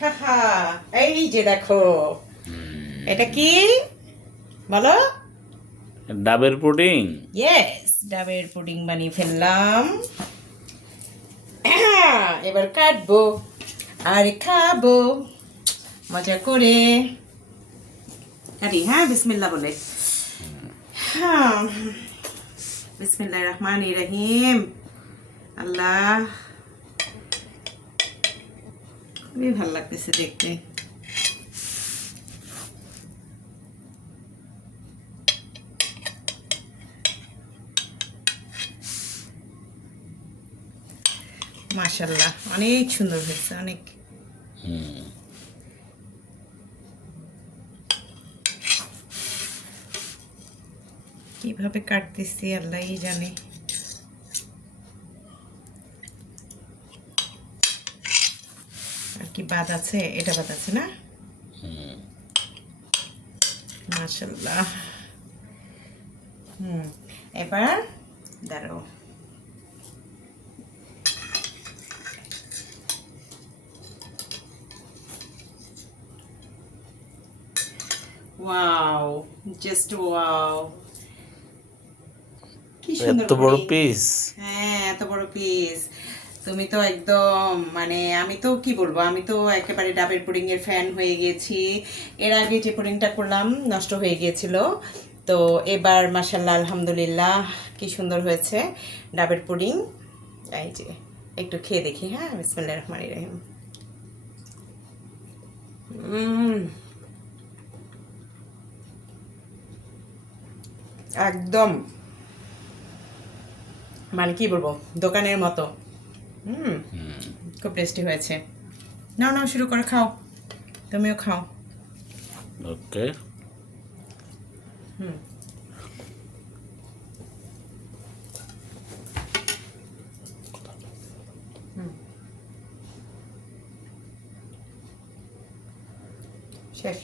হাহা, এই যে দেখো, এটা কি বলো? ডাবের পুডিং। ইয়েস, ডাবের পুডিং বানিয়ে ফেললাম। এবার কাটবো আর খাবো মজা করে। কাটি, হ্যাঁ, বিসমিল্লাহ বলে। হ্যাঁ, বিসমিল্লাহির রহমানির রহিম। আল্লাহ, খুবই ভালো লাগতেছে দেখতে। মাশাল্লাহ, অনেক সুন্দর হয়েছে, অনেক। কিভাবে কাটতেছি আল্লাহই জানে। আর কি বাদ আছে? এটা বাদ আছে না? মাশাল্লাহ। এবার দাঁড়াও। ওয়াও, জাস্ট ওয়াও, কি সুন্দর এত বড় পুডিং। পিস। হ্যাঁ, এত বড় পিস। তুমি তো একদম, মানে আমি তো কি বলবো, আমি তো একেবারে ডাবের পুডিং এর ফ্যান হয়ে গেছি। এর আগে যে পুডিংটা করলাম নষ্ট হয়ে গিয়েছিল, তো এবার মাশাল্লাহ আলহামদুলিল্লাহ কি সুন্দর হয়েছে ডাবের পুডিং। এই যে একটু খেয়ে দেখি, হ্যাঁ, বিসমিল্লাহির রহমানির রহিম। একদম, মানে কি বলবো, দোকানের মতো। হুম, খুব টেস্টি হয়েছে। নাও নাও, শুরু করে খাও, তুমিও খাও। ওকে। শেষ।